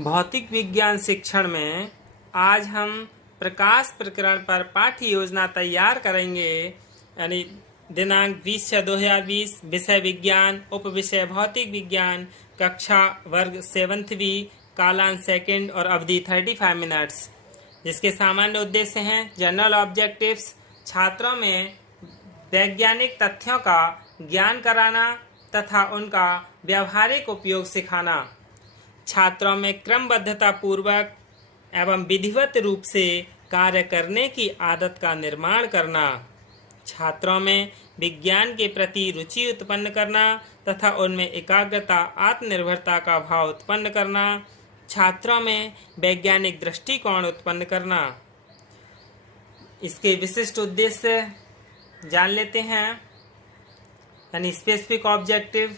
भौतिक विज्ञान शिक्षण में आज हम प्रकाश प्रकरण पर पाठ्य योजना तैयार करेंगे। यानी दिनांक 20/6/2020, विषय विज्ञान, उप विषय भौतिक विज्ञान, कक्षा वर्ग 7वीं, कालांश सेकंड और अवधि 35 मिनट्स। जिसके सामान्य उद्देश्य हैं जनरल ऑब्जेक्टिव्स, छात्रों में वैज्ञानिक तथ्यों का ज्ञान कराना तथा उनका व्यावहारिक उपयोग सिखाना, छात्रों में क्रमबद्धता पूर्वक एवं विधिवत रूप से कार्य करने की आदत का निर्माण करना, छात्रों में विज्ञान के प्रति रुचि उत्पन्न करना तथा उनमें एकाग्रता आत्मनिर्भरता का भाव उत्पन्न करना, छात्रों में वैज्ञानिक दृष्टिकोण उत्पन्न करना। इसके विशिष्ट उद्देश्य जान लेते हैं। यानी स्पेसिफिक ऑब्जेक्टिव,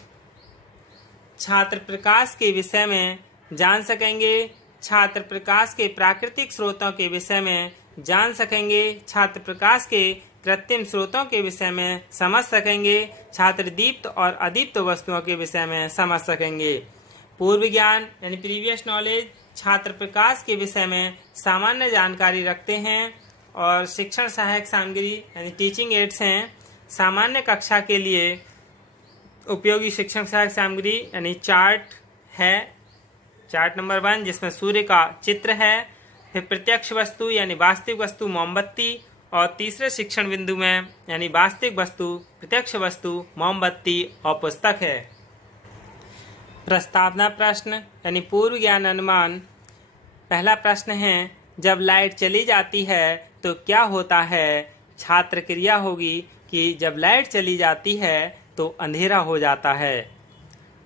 छात्र प्रकाश के विषय में जान सकेंगे, छात्र प्रकाश के प्राकृतिक स्रोतों के विषय में जान सकेंगे, छात्र प्रकाश के कृत्रिम स्रोतों के विषय में समझ सकेंगे, छात्र दीप्त और अदीप्त वस्तुओं के विषय में समझ सकेंगे। पूर्व ज्ञान यानी प्रीवियस नॉलेज, छात्र प्रकाश के विषय में सामान्य जानकारी रखते हैं और शिक्षण सहायक सामग्री यानी टीचिंग एड्स हैं। सामान्य कक्षा के लिए उपयोगी शिक्षण सहायक सामग्री यानी चार्ट है, चार्ट नंबर 1 जिसमें सूर्य का चित्र है, फिर प्रत्यक्ष वस्तु यानी वास्तविक वस्तु मोमबत्ती, और तीसरे शिक्षण बिंदु में यानी वास्तविक वस्तु, प्रत्यक्ष वस्तु, मोमबत्ती और पुस्तक है। प्रस्तावना प्रश्न यानी पूर्व ज्ञान अनुमान। पहला प्रश्न है, जब लाइट चली जाती है तो क्या होता है? छात्र क्रिया होगी कि जब लाइट चली जाती है तो अंधेरा हो जाता है।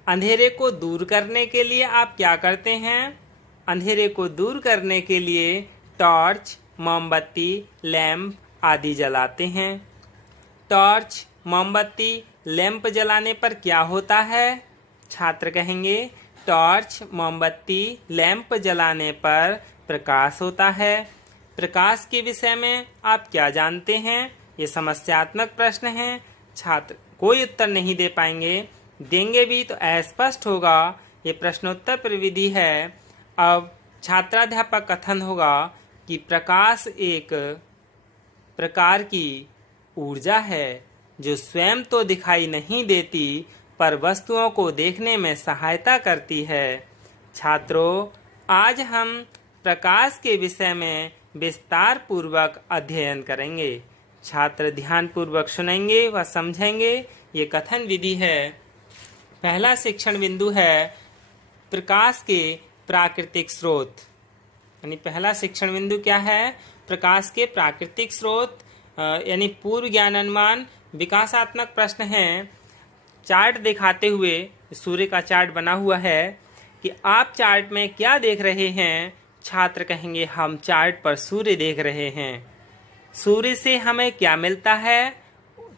अंधेरे को दूर करने के लिए आप क्या करते हैं? अंधेरे को दूर करने के लिए टॉर्च, मोमबत्ती, लैंप आदि जलाते हैं। टॉर्च, मोमबत्ती, लैंप जलाने पर क्या होता है? छात्र कहेंगे टॉर्च, मोमबत्ती, लैंप जलाने पर प्रकाश होता है। प्रकाश के विषय में आप क्या जानते हैं? ये समस्यात्मक प्रश्न है। छात्र कोई उत्तर नहीं दे पाएंगे, देंगे भी तो अस्पष्ट होगा। ये प्रश्नोत्तर प्रविधि है। अब छात्राध्यापक कथन होगा कि प्रकाश एक प्रकार की ऊर्जा है जो स्वयं तो दिखाई नहीं देती पर वस्तुओं को देखने में सहायता करती है। छात्रों, आज हम प्रकाश के विषय में विस्तार पूर्वक अध्ययन करेंगे। छात्र ध्यान पूर्वक सुनेंगे व समझेंगे। ये कथन विधि है। पहला शिक्षण बिंदु है प्रकाश के प्राकृतिक स्रोत। यानी पहला शिक्षण बिंदु क्या है? प्रकाश के प्राकृतिक स्रोत यानी पूर्व ज्ञान अनुमान। विकासात्मक प्रश्न है। चार्ट दिखाते हुए, सूर्य का चार्ट बना हुआ है, कि आप चार्ट में क्या देख रहे हैं? छात्र कहेंगे हम चार्ट पर सूर्य देख रहे हैं। सूर्य से हमें क्या मिलता है?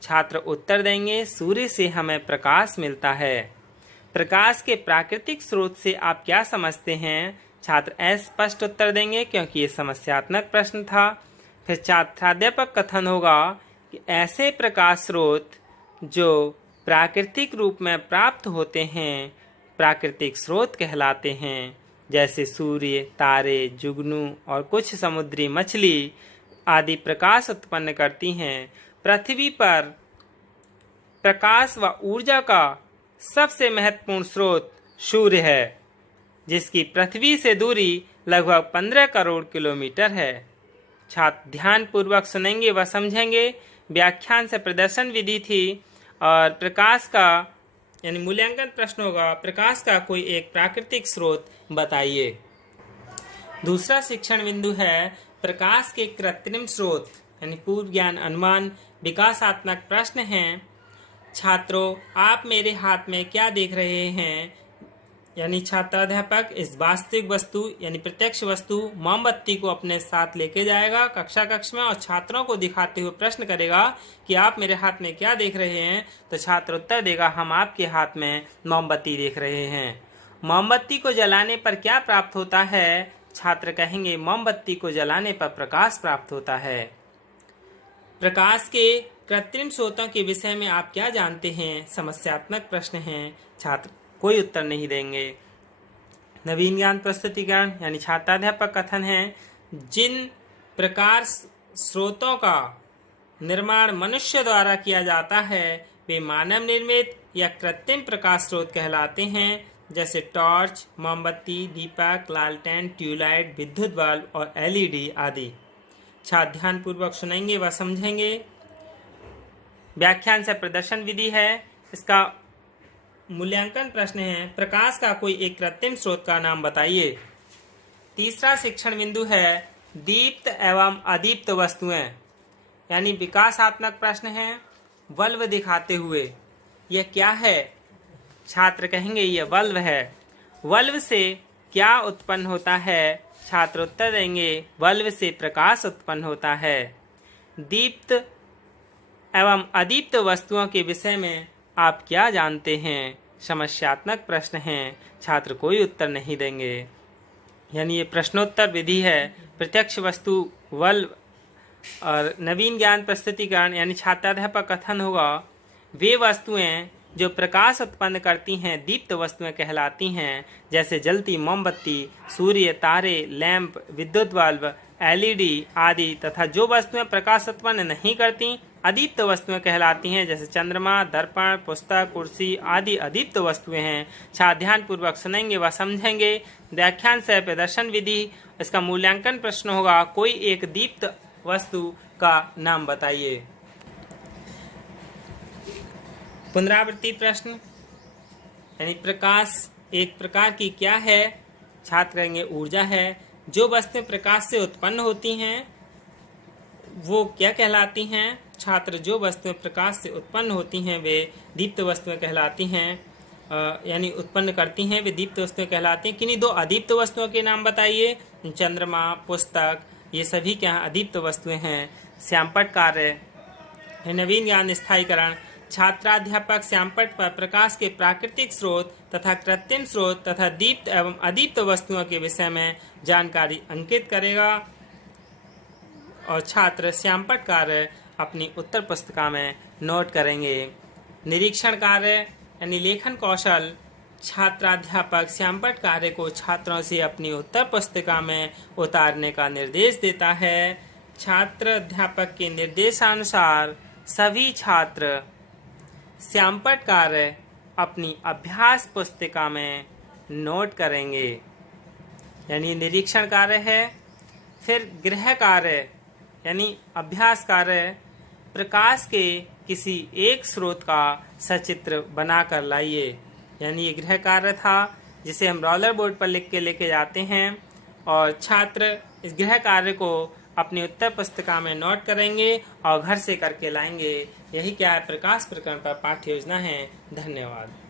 छात्र उत्तर देंगे सूर्य से हमें प्रकाश मिलता है। प्रकाश के प्राकृतिक स्रोत से आप क्या समझते हैं? छात्र स्पष्ट उत्तर देंगे क्योंकि ये समस्यात्मक प्रश्न था। फिर छात्राध्यापक कथन होगा कि ऐसे प्रकाश स्रोत जो प्राकृतिक रूप में प्राप्त होते हैं प्राकृतिक स्रोत कहलाते हैं। जैसे सूर्य, तारे, जुगनू और कुछ समुद्री मछली आदि प्रकाश उत्पन्न करती हैं। पृथ्वी पर प्रकाश व ऊर्जा का सबसे महत्वपूर्ण स्रोत सूर्य है, जिसकी पृथ्वी से दूरी लगभग 15 करोड़ किलोमीटर है। छात्र ध्यान पूर्वक सुनेंगे व समझेंगे। व्याख्यान से प्रदर्शन विधि थी और प्रकाश का यानी मूल्यांकन प्रश्न होगा, प्रकाश का कोई एक प्राकृतिक स्रोत बताइए। दूसरा शिक्षण बिंदु है प्रकाश के कृत्रिम स्रोत यानी पूर्व ज्ञान अनुमान। विकासात्मक प्रश्न हैं। छात्रों, आप मेरे हाथ में क्या देख रहे हैं? यानी छात्राध्यापक इस वास्तविक वस्तु यानी प्रत्यक्ष वस्तु मोमबत्ती को अपने साथ लेके जाएगा कक्षा कक्ष में और छात्रों को दिखाते हुए प्रश्न करेगा कि आप मेरे हाथ में क्या देख रहे हैं? तो छात्र उत्तर देगा हम आपके हाथ में मोमबत्ती देख रहे हैं। मोमबत्ती को जलाने पर क्या प्राप्त होता है? छात्र कहेंगे मोमबत्ती को जलाने पर प्रकाश प्राप्त होता है। प्रकाश के कृत्रिम स्रोतों के विषय में आप क्या जानते हैं? समस्यात्मक प्रश्न हैं। छात्र कोई उत्तर नहीं देंगे। नवीन ज्ञान प्रस्तुतिकरण यानी छात्राध्यापक कथन है, जिन प्रकार स्रोतों का निर्माण मनुष्य द्वारा किया जाता है वे मानव निर्मित या कृत्रिम प्रकाश स्रोत कहलाते हैं, जैसे टॉर्च, मोमबत्ती, दीपक, लालटेन, ट्यूबलाइट, विद्युत बल्ब और एलईडी आदि। छात्र ध्यान पूर्वक सुनेंगे व समझेंगे। व्याख्यान से प्रदर्शन विधि है। इसका मूल्यांकन प्रश्न है, प्रकाश का कोई एक कृत्रिम स्रोत का नाम बताइए। तीसरा शिक्षण बिंदु है दीप्त एवं अदीप्त वस्तुएं, यानी विकासात्मक प्रश्न है। बल्ब दिखाते हुए यह क्या है? छात्र कहेंगे यह बल्ब है। बल्ब से क्या उत्पन्न होता है? छात्र उत्तर देंगे बल्ब से प्रकाश उत्पन्न होता है। दीप्त एवं अदीप्त वस्तुओं के विषय में आप क्या जानते हैं? समस्यात्मक प्रश्न है, छात्र कोई उत्तर नहीं देंगे। यानी ये प्रश्नोत्तर विधि है। प्रत्यक्ष वस्तु बल्ब और नवीन ज्ञान प्रस्तुतिकरण यानी छात्राध्यापक कथन होगा, वे वस्तुएं जो प्रकाश उत्पन्न करती हैं दीप्त वस्तुएं कहलाती हैं, जैसे जलती मोमबत्ती, सूर्य, तारे, लैंप, विद्युत बल्ब, एलईडी आदि, तथा जो वस्तुएं प्रकाश उत्पन्न नहीं करती अदीप्त वस्तुएं कहलाती हैं, जैसे चंद्रमा, दर्पण, पुस्तक, कुर्सी आदि अदीप्त वस्तुएं हैं। छात्र ध्यान पूर्वक सुनेंगे व समझेंगे। व्याख्यान से प्रदर्शन विधि, इसका मूल्यांकन प्रश्न होगा, कोई एक दीप्त वस्तु का नाम बताइए। पुनरावृत्ति प्रश्न, यानी प्रकाश एक प्रकार की क्या है? छात्र कहेंगे ऊर्जा है। जो वस्तुएं प्रकाश से उत्पन्न होती हैं वो क्या कहलाती हैं? छात्र जो वस्तुएं प्रकाश से उत्पन्न होती हैं वे दीप्त वस्तुएं कहलाती हैं, यानी उत्पन्न करती हैं वे दीप्त वस्तुएं कहलाती हैं। किन्हीं दो अदीप्त वस्तुओं के नाम बताइए। चंद्रमा, पुस्तक, ये सभी क्या अदीप्त वस्तुएं हैं। श्यामपट्ट कार्य, नवीन ज्ञान स्थायीकरण, छात्राध्यापक श्यामपट्ट पर प्रकाश के प्राकृतिक स्रोत तथा कृत्रिम स्रोत तथा दीप्त एवं अदीप्त वस्तुओं के विषय में जानकारी अंकित करेगा और छात्र श्यामपट्ट कार्य अपनी उत्तर पुस्तिका में नोट करेंगे। निरीक्षण कार्य यानी लेखन कौशल, छात्राध्यापक श्यामपट्ट कार्य को छात्रों से अपनी उत्तर पुस्तिका में उतारने का निर्देश देता है। छात्र अध्यापक के निर्देशानुसार सभी छात्र श्यामपट्ट कार्य अपनी अभ्यास पुस्तिका में नोट करेंगे, यानी निरीक्षण कार्य है। फिर गृह कार्य यानी अभ्यास कार्य, प्रकाश के किसी एक स्रोत का सचित्र बनाकर लाइए, यानी ये गृह कार्य था जिसे हम रोलर बोर्ड पर लिख के लेके जाते हैं और छात्र इस गृह कार्य को अपनी उत्तर पुस्तिका में नोट करेंगे और घर से करके लाएंगे। यही क्या है प्रकाश प्रकरण पर पाठ्य योजना है। धन्यवाद।